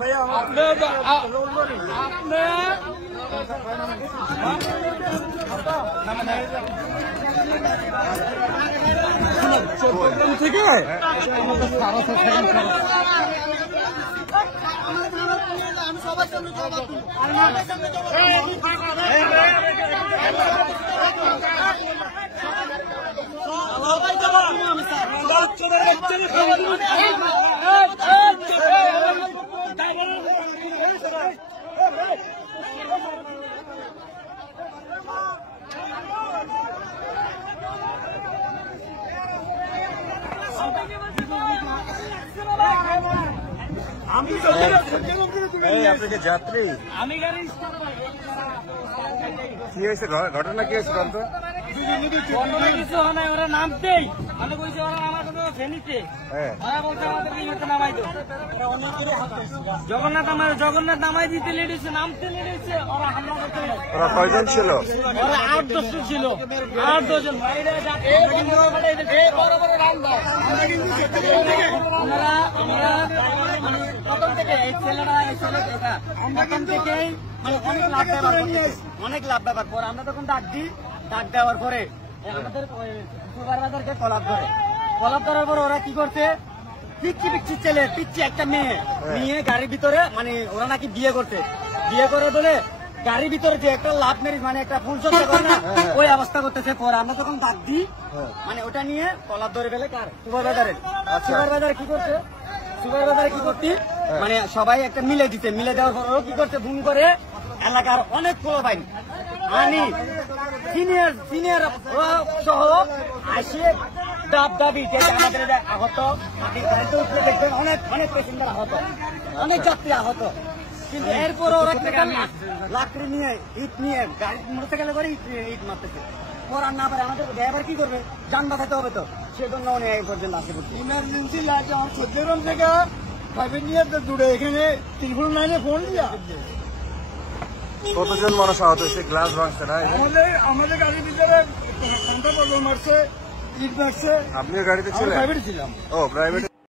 চট্টগ্রাম থেকে আপনাকে যাত্রী কি হয়েছে ঘটনা কি হয়েছে বলতো কিছু হয় না ওরা নামতেই আমি বলছি ওরা আমার কথা ফেনিতে ওরা বলছে আমাদেরকে ইয়েতে নামাই দো জগন্নাথ নামাই দিতে লেডিছে নামতে লেডিছে ওরা হামলা করতে ওরা কয়জন ছিল ওরা 8-10 জন ছিল 8-10 জন বাইরে বড় বড় রাউন্ড দাও আমরা মানে প্রথম থেকে এই ছেলেটা প্রথম থেকেই মানে অনেক লাভ ব্যাপার পর আমরা তখন ডাক দেওয়ার পরে আমাদের সুপারভাইজারকে কলাপ ধরার পর ওরা কি করছে পিচ্ছি ছেলে পিচ্ছি একটা মেয়ে গাড়ির ভিতরে মানে ওরা নাকি বিয়ে করে বলে গাড়ির ভিতরে যে একটা লাভ ম্যারেজ মানে একটা ফুল সজ্জা করে না ওই অবস্থা করতেছে পরে আমরা তখন ডাক দিই মানে ওটা নিয়ে কলাপ ধরে ফেলে কার সুপারভাইজারের সুপারভাইজারে কি করতি মানে সবাই একটা মিলে দেওয়ার পর কি করছে ভুল করে এলাকার অনেক পোলা বাইন আনি সিনিয়র সহ আসে দাবি আমাদের আহত দেখবেন অনেক পেশেন্টার আহত অনেক যাত্রী আহত কিন্তু এরপর ওরা লাকড়ি নিয়ে ইট নিয়ে গাড়ি মোটরসাইকেলে করে ইট মারতেছে করার না পারে আমাদের ড্রাইভার কি করবে যান বাঁচাতে হবে তো সেজন্য উনি এই পর্যন্ত আসে পড়ছে ইমার্জেন্সি লাগে আমার চট্টগ্রাম থেকে প্রাইভেট নিয়ে দূরে এখানে 349 ফোন দিয়া কতজন মানুষ আহত হয়েছে গ্লাস ভাঙছে না আমাদের গাড়ির ভিতরে ঘন্টা পর্যন্ত মারছে ইট মারছে আপনিও গাড়িতে ছিলেন প্রাইভেট ছিলাম ও প্রাইভেট